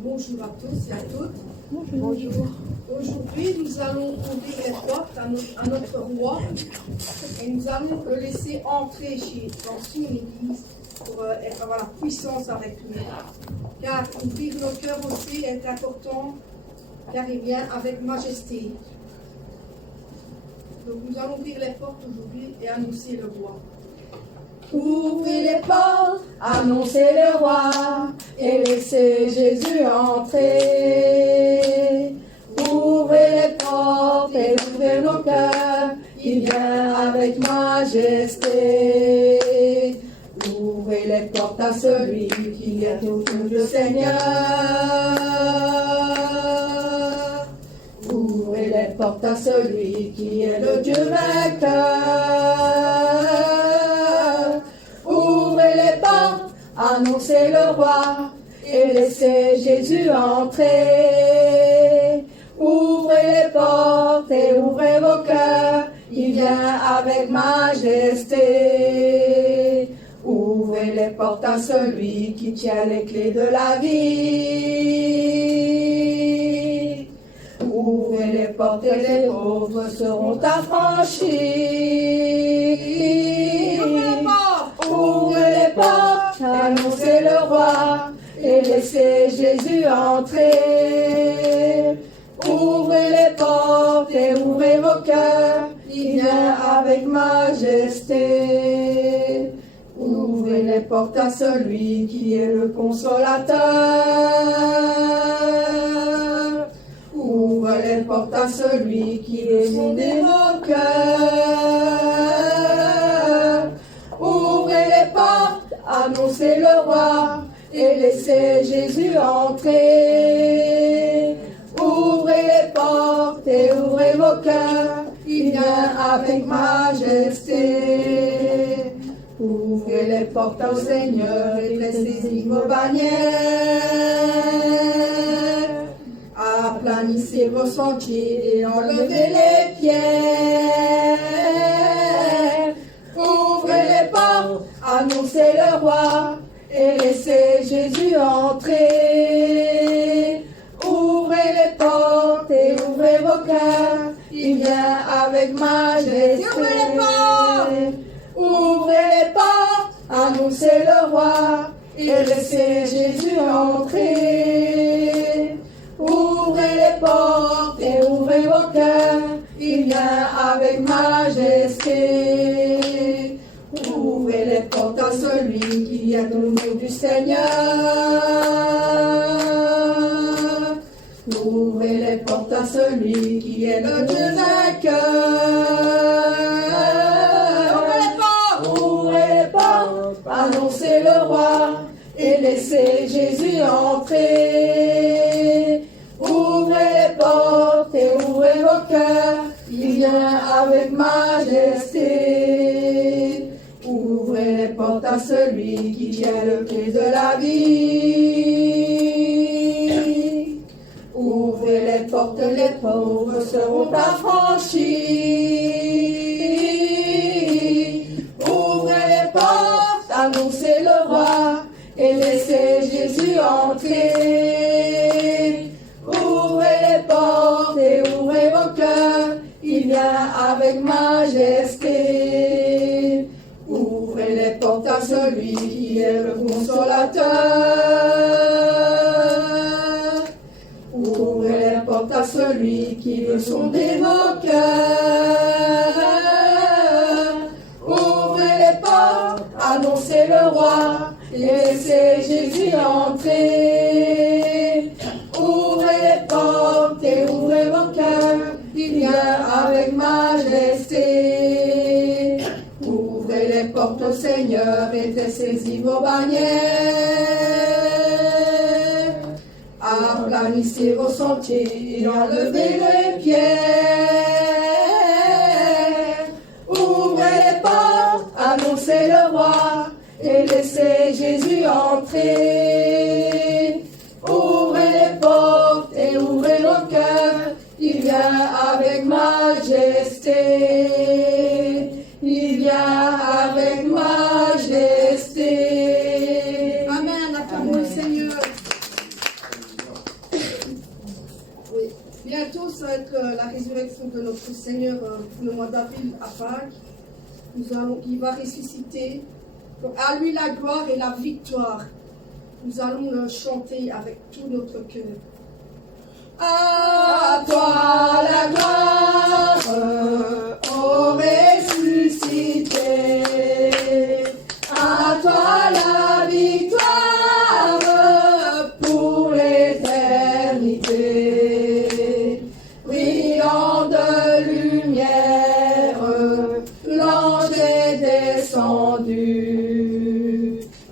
Bonjour à tous et à toutes. Bonjour. Aujourd'hui, nous allons ouvrir les portes à notre roi et nous allons le laisser entrer dans son église pour avoir la puissance avec nous. Car ouvrir nos cœurs aussi est important, car il vient avec majesté. Donc nous allons ouvrir les portes aujourd'hui et annoncer le roi. Ouvrez les portes, annoncez le roi et laissez Jésus entrer. Ouvrez les portes et ouvrez nos cœurs, il vient avec majesté. Ouvrez les portes à celui qui est autour du Seigneur. Ouvrez les portes à celui qui est le Dieu vainqueur. Ouvrez les portes, annoncez le roi et laissez Jésus entrer. Ouvrez les portes et ouvrez vos cœurs, il vient avec majesté. Ouvrez les portes à celui qui tient les clés de la vie. Ouvrez les portes et les pauvres seront affranchis. Ouvrez les portes, annoncez le roi et laissez Jésus entrer. Ouvrez les portes et ouvrez vos cœurs, il vient avec majesté. Ouvrez les portes à celui qui est le consolateur. Ouvrez les portes à celui qui est inondé nos cœurs. Ouvrez les portes, annoncez le roi et laissez Jésus entrer. Ouvrez les portes et ouvrez vos cœurs, il vient avec majesté. Ouvrez les portes au Seigneur et laissez vos bannières. Aplanissez vos sentiers et enlevez les pierres. Ouvrez les portes, annoncez le roi et laissez Jésus entrer. Ouvrez les portes et ouvrez vos cœurs, il vient avec majesté. Ouvrez les portes, annoncez le roi et laissez Jésus entrer. Ouvrez les portes et ouvrez vos cœurs, il vient avec majesté. Ouvrez les portes à celui qui vient au nom du Seigneur. Ouvrez les portes à celui qui est le Dieu vainqueur. Ouvrez les portes, annoncez le roi et laissez Jésus entrer. Ouvrez les portes et ouvrez vos cœurs, il vient avec majesté. Ouvrez les portes à celui qui tient le clé de la vie. Ouvrez les portes, les pauvres seront affranchis. Ouvrez les portes, annoncez le roi et laissez Jésus entrer. Ouvrez les portes et ouvrez vos cœurs, il vient avec majesté. Ouvrez les portes à celui qui est le consolateur. Ouvrez les portes à celui qui veut sonder vos cœurs. Ouvrez les portes, annoncez le roi et laissez Jésus entrer. Ouvrez les portes et ouvrez vos cœurs, il vient avec majesté. Ouvrez les portes au Seigneur et saisis vos bannières. Aplanissez vos sentiers et enlevez les pierres. Ouvrez les portes, annoncez le roi et laissez Jésus entrer. Ouvrez les portes et ouvrez vos cœurs, il vient avec majesté. Il vient avec majesté. Amen, acclamons le Seigneur. ça va être la résurrection de notre Seigneur pour le mois d'avril à Pâques. Il va ressusciter. Donc, à lui la gloire et la victoire. Nous allons le chanter avec tout notre cœur. À toi la gloire, ô ressuscité. À toi la victoire pour l'éternité. Brillant de lumière, l'ange est descendu.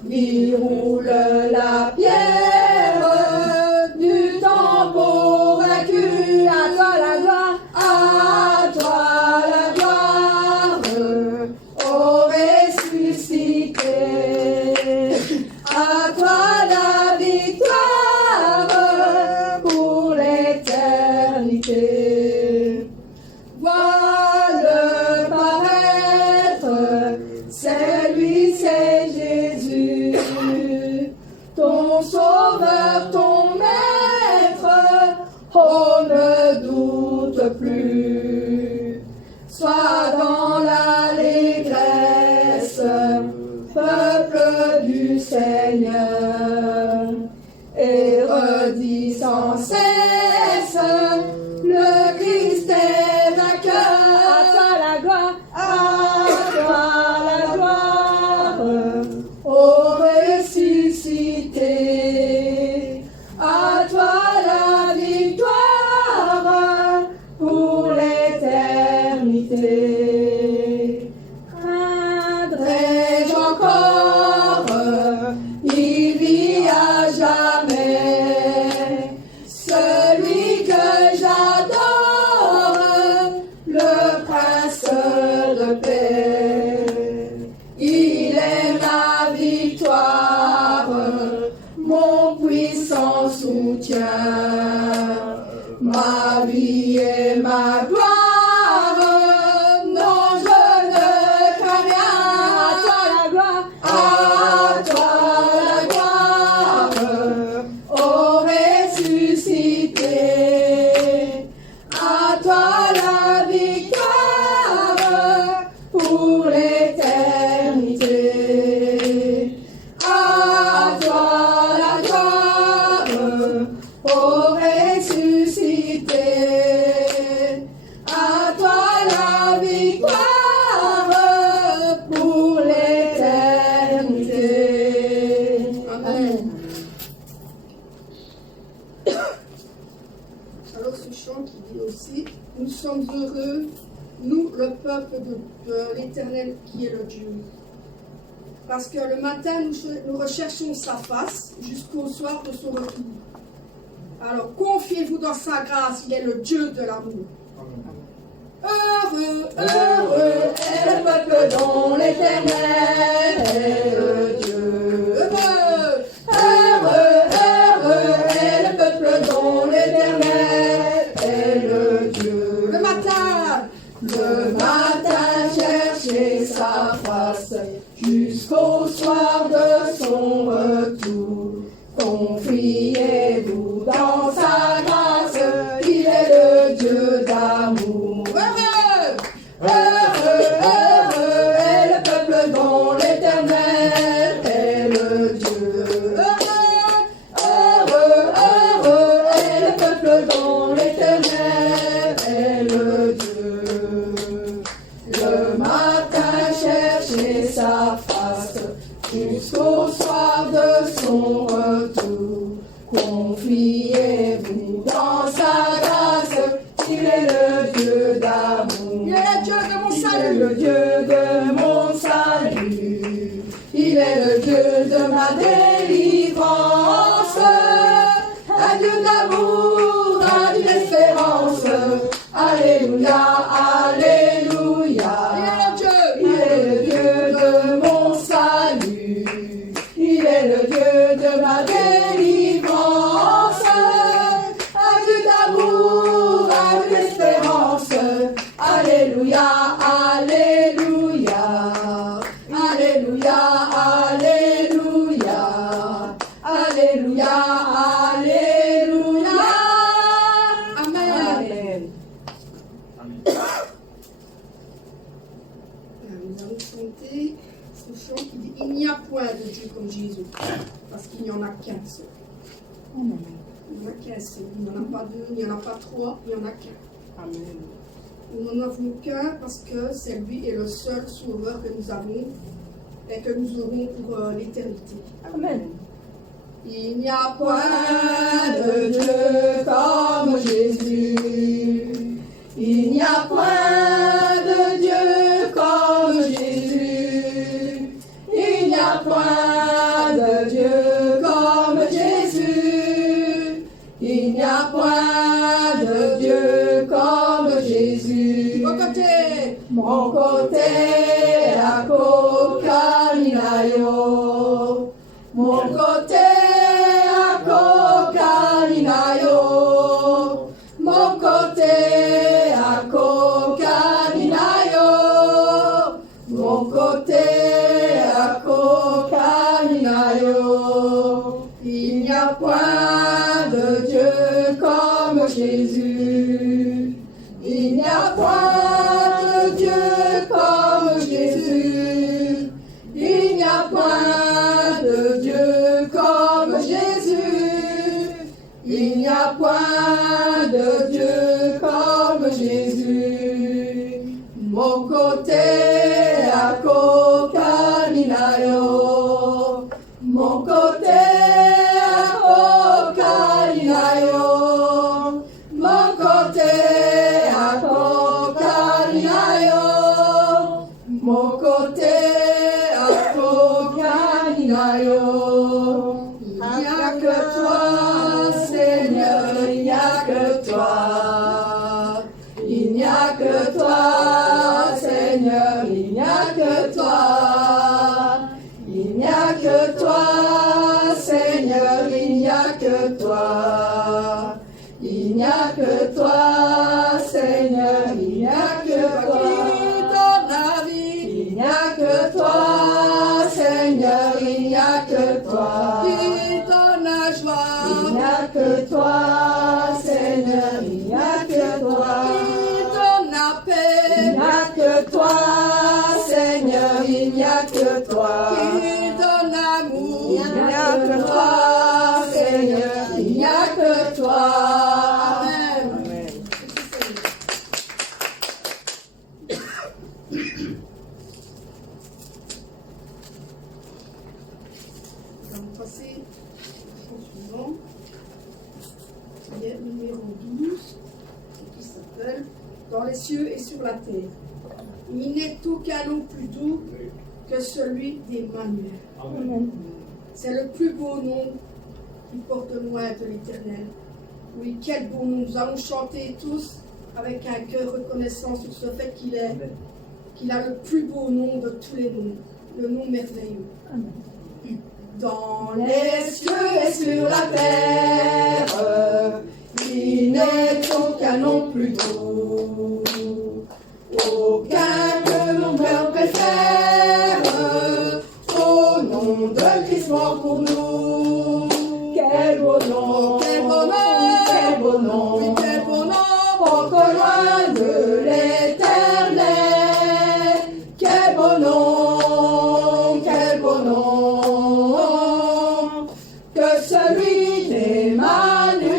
Il roule la pierre du tombeau vaincu. À toi la gloire, à toi la gloire, ô ressuscité. À toi la victoire pour l'éternité. Vois-le paraître, c'est lui, c'est Jésus, ton sauveur, ton maître. Oh, ne doute plus, sois dans l'allégresse, peuple du Seigneur, et redis sans cesse, le Christ est vainqueur. À toi la gloire, à toi la gloire, ô ressuscité. À toi la victoire pour l'éternité. Craindrai-je encore, il vit à jamais, celui que j'adore, le prince de paix. Il est ma victoire, mon puissant soutien, ma vie et ma gloire. Non, je ne crains rien. À toi la gloire, à toi la gloire, ô ressuscité. À toi la victoire pour l'éternité. À toi la gloire, ô ressuscité. À toi la victoire pour l'éternité. Amen. Alors ce chant qui dit aussi, nous sommes heureux, nous le peuple de l'Éternel qui est le Dieu. Parce que le matin nous recherchons sa face jusqu'au soir de son retour. Alors confiez-vous dans sa grâce, il est le Dieu de l'amour. Heureux, Heureux est le peuple dont l'Éternel est le Dieu. heureux, Heureux, heureux est le peuple dont l'Éternel est le Dieu. le matin, cherchez sa face jusqu'au soir de son retour. Confiez-vous dans sa grâce, il est le Dieu d'amour. heureux, Heureux, heureux est le peuple dont l'Éternel est le Dieu. Heureux, heureux est le peuple dont l'Éternel est le Dieu. Le matin cherchez sa face jusqu'au soir de son retour. Confiez-vous dans sa grâce, il est le Dieu d'amour. il est le Dieu de mon Il est salut. le Dieu de mon salut. Il est le Dieu de ma délivrance. Un Dieu d'amour, un Dieu d'espérance. Alléluia, alléluia. Il est le Dieu de mon salut. Il est le Dieu de ma délivrance. en a qu'un seul. Amen. Il n'y en a qu'un seul. Il n'y en a pas deux, il n'y en a pas trois, il n'y en a qu'un. Amen. Nous n'en avons qu'un parce que c'est lui est le seul sauveur que nous avons et que nous aurons pour l'éternité. Amen. Il n'y a point de Dieu comme Jésus. Il n'y a point de Dieu comme Jésus. Il n'y a point de Dieu comme Jésus. Il n'y a point de Dieu comme Jésus. Mon côté à Kokalinayo. Mon côté à Kokalinayo. Mon côté à Kokalinayo. Mon côté à Kokalinayo. Il n'y a point de Dieu comme Jésus. Il n'y a point de Dieu comme Jésus. Il n'y a point de Dieu comme Jésus. Il n'y a point de Dieu comme Jésus. Mon côté à Kokalinayo. Mon côté à Kokalinayo. Mon côté à Kokalinayo. Mon côté à Kokalinayo. Il n'y a que toi, Seigneur, il n'y a que toi. Il n'y a que toi, Seigneur, il n'y a que toi. Il n'y a que toi, Seigneur, il n'y a que toi. Il n'y a que toi, Seigneur, il n'y a que toi. Il n'y a que toi, Seigneur, il n'y a que toi. Il n'y a que toi, Seigneur, il n'y a que toi. Il n'y a que toi, Seigneur, il n'y a que toi. Il n'y a que toi, Seigneur, il n'y a que toi. Amen. Nous allons passer au suivant. Il y a numéro 12, qui s'appelle Dans les cieux et sur la terre. Il n'est aucun nom plus doux que celui d'Emmanuel. Amen. C'est le plus beau nom qui porte loin de l'Éternel. Oui, quel beau nom. Nous allons chanter tous avec un cœur reconnaissant sur ce fait qu'il a le plus beau nom de tous les noms, le nom merveilleux. Amen. Dans les cieux et sur la terre, il n'est aucun nom plus doux, aucun que mon cœur préfère, au nom de Christ mort pour nous. Quel beau nom, quel beau nom, quel beau nom, oui, quel beau nom, porte loin de l'Éternel. Quel beau nom, quel beau nom, que celui d'Emmanuel.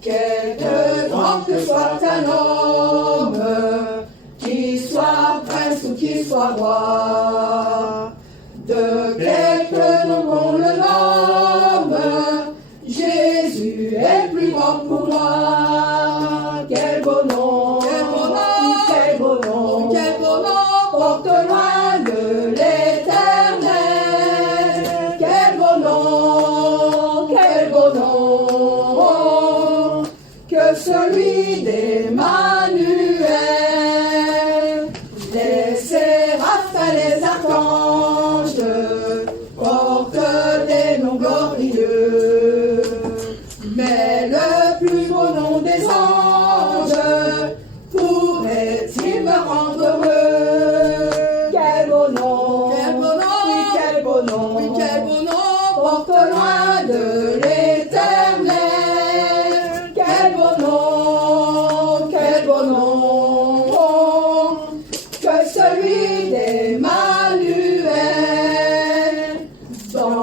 Quelque grand que soit un homme, qu'il soit prince ou qu'il soit roi, de quelque nom qu'on le nomme, Jésus est plus grand pour moi. Quel beau nom, quel beau nom, quel beau nom, quel beau nom, porte loin de l'Éternel. Quel beau nom, que celui d'Emmanuel. Les séraphins, les archanges portent des noms glorieux, mais le plus beau nom des anges pourrait-il me rendre heureux? Quel beau nom, quel beau nom, oui, quel beau nom, oui, quel beau nom, porte loin de l'Éternel. Quel beau nom, que celui d'Emmanuel. Dans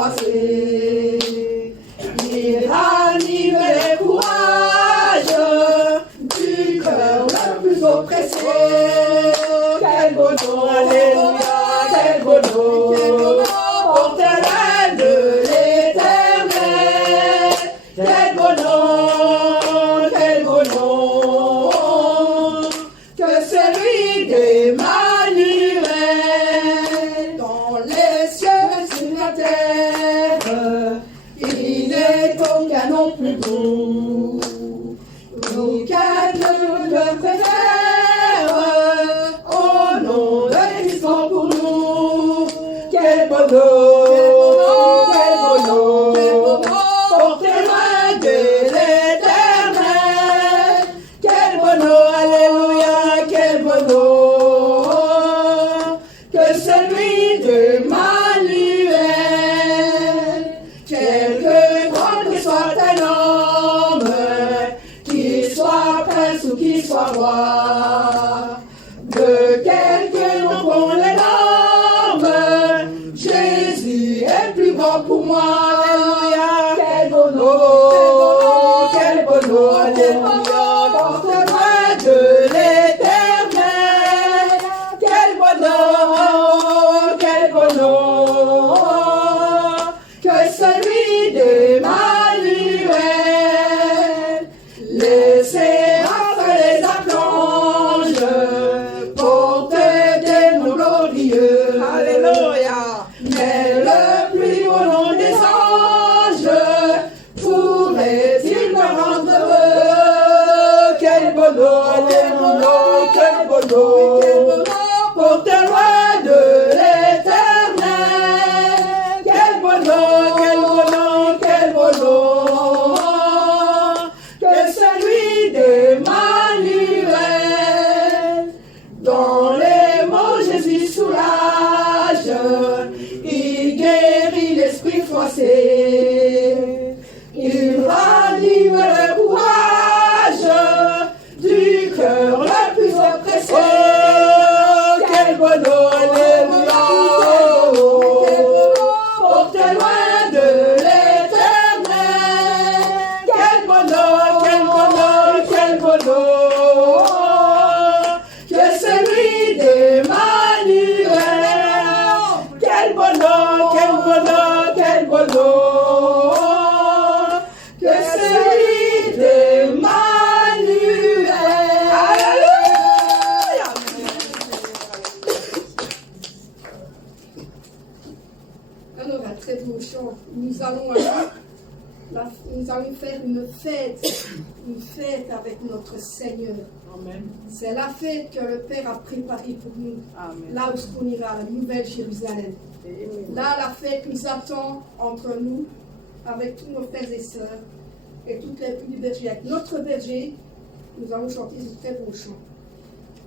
froissés. Il ranime les courages du cœur le plus oppressé. Quel beau nom, alléluia, quel beau nom, porte-la de l'Éternel. Quel beau nom, que celui d'Emmanuel. Dans les cieux et sur la terre, il n'est aucun nom plus beau. Aucun ne le préfère. Au nom de Christ pour nous. Quel beau nom, quel beau nom, portez-moi de l'Éternel. Quel beau nom, alléluia, quel beau nom, que celui d'Emmanuel. Quelque grand que soit un homme, qu'il soit prince ou qu'il soit roi, de quelque nom qu'on les nomme, Jésus est plus grand pour moi. Alléluia, quel beau nom, alléluia, porte-moi de l'Éternel. Quel beau nom, que celui d'Emmanuel. Les séraphes et les archanges portent des noms glorieux. Alléluia. Mais le plus beau nom des anges pourrait-il me rendre heureux? Quel beau nom, alléluia, quel beau nom, porte-moi de l'Éternel. Quel beau nom, quel beau nom, que celui d'Emmanuel. Dans les mots, Jésus soulage, il guérit l'esprit froissé. Il ranime le courage du cœur le plus oppressé. Oh, quel beau nom, alléluia, portez-moi de l'Éternel. Quel beau nom, que celui d'Emmanuel. Quel beau nom, que celui d'Emmanuel. Alléluia. Alors, un très beau chant. Nous allons faire une fête avec notre Seigneur. Amen. C'est la fête que le Père a préparée pour nous. Amen. Là où on ira, la nouvelle Jérusalem. Là, la fête nous attend entre nous, avec tous nos frères et sœurs, et toutes les filles du berger. Avec notre berger, nous allons chanter ce très beau chant.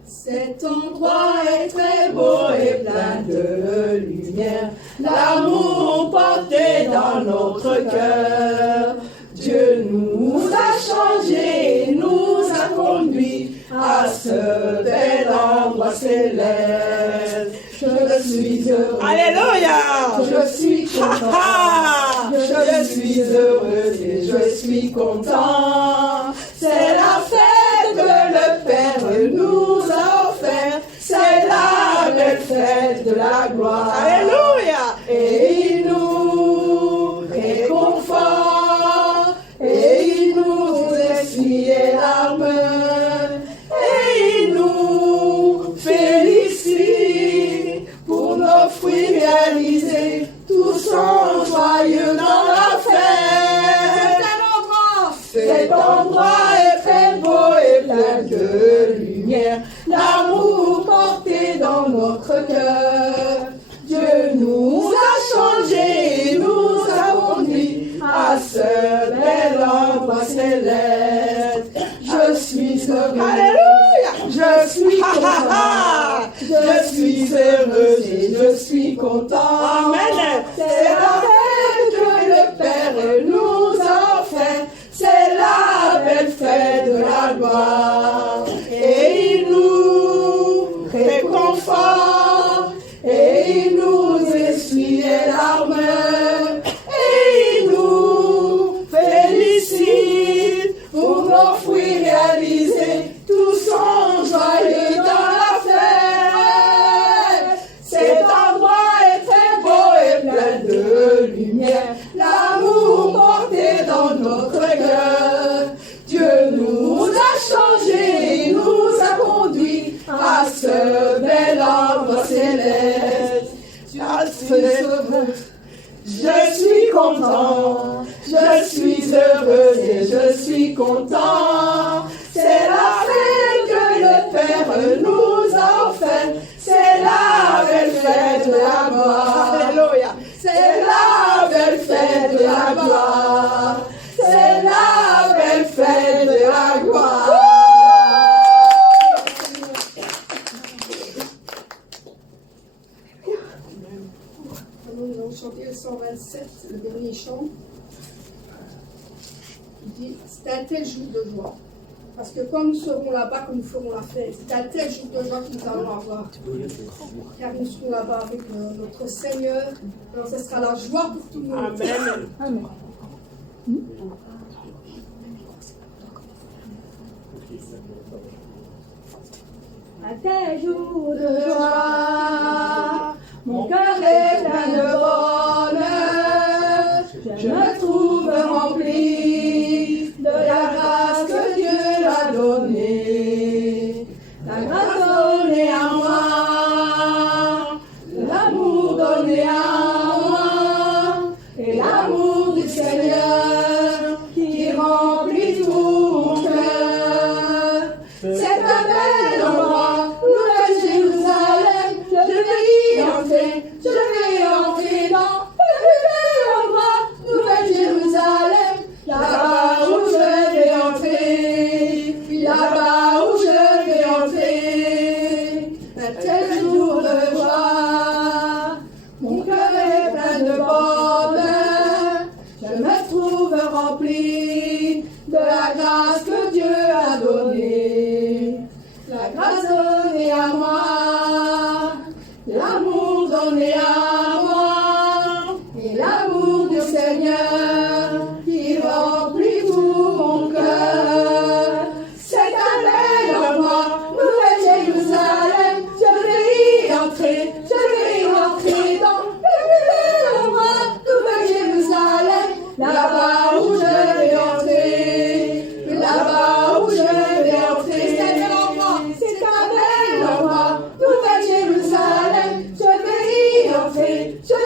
Cet endroit est très beau et plein de lumière, L'amour porté dans notre cœur. Dieu nous a changés, nous a conduits à ce bel endroit céleste. Je suis heureux. Alléluia. Je suis content. Je suis heureuse et je suis content. C'est la fête que le Père nous a offert. C'est la belle fête de la gloire. Alléluia. Et il nous réconfort. Et il nous essuie les larmes. Et il nous félicite pour nos fruits réalisés. Tous sont joyeux dans la fête. Cet endroit est très beau et plein de lumière. L'amour porté dans notre cœur. Dieu nous a changés, nous a conduits à ce bel endroit céleste. Je suis heureux. Alléluia. Je suis content. Je suis heureuse et je suis content. Amen. C'est la fête que le Père nous a offert. C'est la belle fête de la gloire. Et il nous réconforte. Et il nous essuie les larmes. céleste. Tu es heureux. Je suis content, je suis heureux et je suis content. C'est la fête que le Père nous a offerte. C'est la belle fête de la gloire. Alléluia. C'est la belle fête de la gloire. C'est la belle fête de la gloire. Nous allons chanter le 127, le dernier chant. Il dit, c'est un tel jour de joie. Parce que quand nous serons là-bas, que nous ferons la fête, c'est un tel jour de joie que nous allons avoir. Car nous serons là-bas avec notre Seigneur. Alors ce sera la joie pour tout le monde. Amen. Amen. Un tel jour de joie, mon cœur est plein de bonheur. Je me trouve rempli de la grâce que Dieu a donnée. La grâce donnée à moi, l'amour donné à moi, et l'amour du Seigneur qui remplit tout mon cœur. C'est un bel endroit, Nouvelle Jérusalem, je vais y entrer dans le plus bel endroit, Nouvelle Jérusalem, là-bas où je vais entrer, là-bas où je vais entrer. Un tel jour de joie, mon cœur est plein de bonheur, je me trouve rempli de la grâce que Dieu a donnée. La grâce donnée à moi, l'amour donné à moi, et l'amour du Seigneur qui remplit tout mon cœur. C'est un bel endroit, Nouvelle Jérusalem, je vais y entrer dans le plus bel endroit, Nouvelle Jérusalem, là-bas où je vais entrer, là-bas où je vais entrer. C'est un bel endroit, Nouvelle Jérusalem, je vais y entrer, je